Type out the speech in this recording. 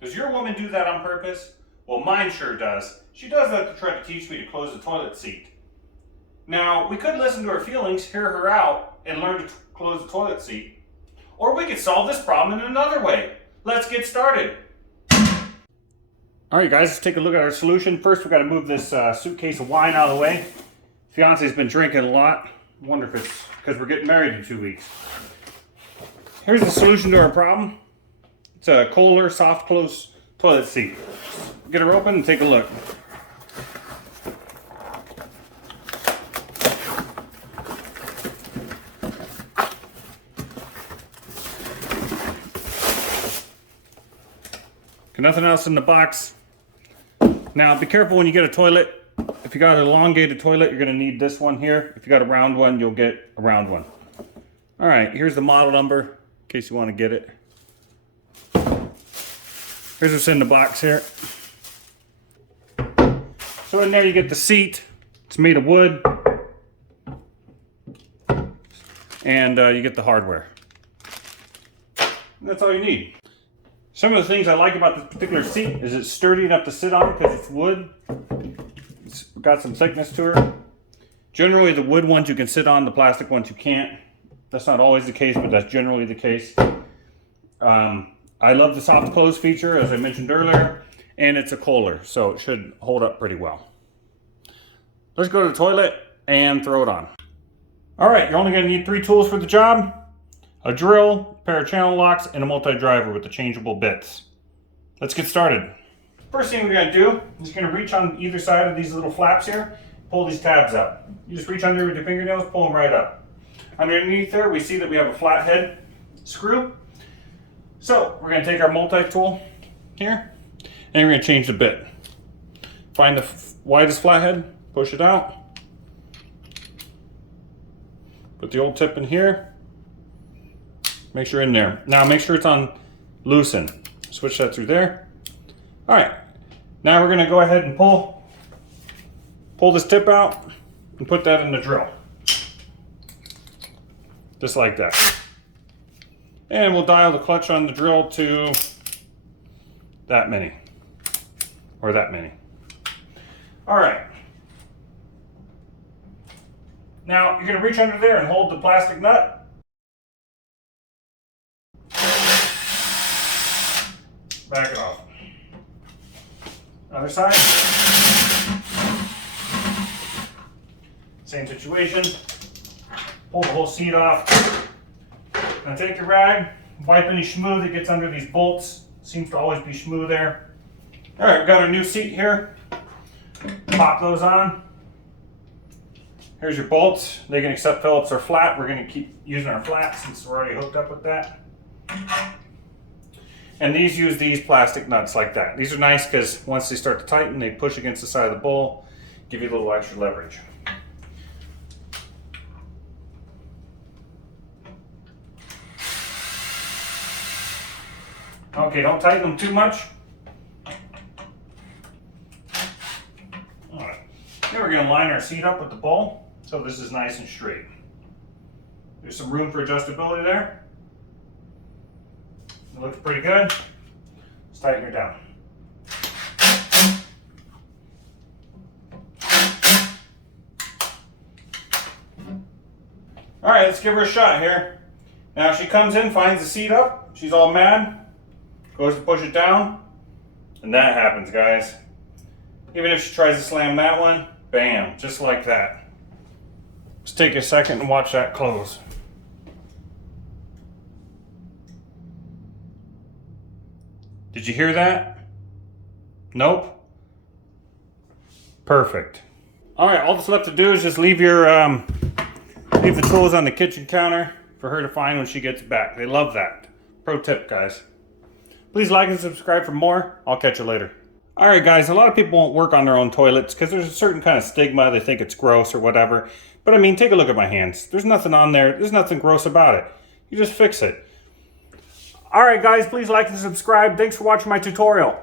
Does your woman do that on purpose? Well, mine sure does. She does that to try to teach me to close the toilet seat. Now, we could listen to her feelings, hear her out, and learn to close the toilet seat. Or we could solve this problem in another way. Let's get started. Alright guys, let's take a look at our solution. First, we've got to move this suitcase of wine out of the way. Fiance's been drinking a lot. I wonder if it's because we're getting married in 2 weeks. Here's the solution to our problem. It's a Kohler soft close toilet seat. Get her open and take a look. Got nothing else in the box. Now be careful when you get a toilet. If you got an elongated toilet, you're going to need this one here. If you got a round one, you'll get a round one. All right, here's the model number in case you want to get it. Here's what's in the box here. So in there you get the seat. It's made of wood. And you get the hardware. And that's all you need. Some of the things I like about this particular seat is it's sturdy enough to sit on because it's wood. It's got some thickness to her. Generally the wood ones you can sit on, the plastic ones you can't. That's not always the case, but that's generally the case. I love the soft close feature, as I mentioned earlier, and it's a Kohler, so it should hold up pretty well. Let's go to the toilet and throw it on. All right, you're only going to need 3 tools for the job. A drill, a pair of channel locks, and a multi-driver with the changeable bits. Let's get started. First thing we're going to do is you're going to reach on either side of these little flaps here, pull these tabs up. You just reach under with your fingernails, pull them right up. Underneath there, we see that we have a flathead screw. So we're going to take our multi-tool here, and we're going to change the bit. Find the widest flathead, push it out. Put the old tip in here. Make sure in there. Now make sure it's on loosen. Switch that through there. All right. Now we're going to go ahead and pull this tip out and put that in the drill. Just like that. And we'll dial the clutch on the drill to that many. Or that many. All right. Now you're going to reach under there and hold the plastic nut. Back it off. Other side. Same situation. Pull the whole seat off. Now take your rag, wipe any schmoo that gets under these bolts. Seems to always be schmoo there. All right, we've got our new seat here. Pop those on. Here's your bolts. They can accept Phillips or flat. We're going to keep using our flat since we're already hooked up with that. And these use these plastic nuts like that. These are nice because once they start to tighten, they push against the side of the bowl, give you a little extra leverage. Okay, don't tighten them too much. All right. Then we're going to line our seat up with the bowl so this is nice and straight. There's some room for adjustability there. It looks pretty good. Let's tighten her down. All right, let's give her a shot here. Now she comes in, finds the seat up. She's all mad. Goes to push it down. And that happens, guys. Even if she tries to slam that one, bam, just like that. Let's take a second and watch that close. Did you hear that? Nope. Perfect. All right, all that's left to do is just leave the tools on the kitchen counter for her to find when she gets back. They love that. Pro tip, guys. Please like and subscribe for more. I'll catch you later. All right, guys, a lot of people won't work on their own toilets because there's a certain kind of stigma. They think it's gross or whatever. But I mean, take a look at my hands. There's nothing on there. There's nothing gross about it. You just fix it. All right, guys, please like and subscribe. Thanks for watching my tutorial.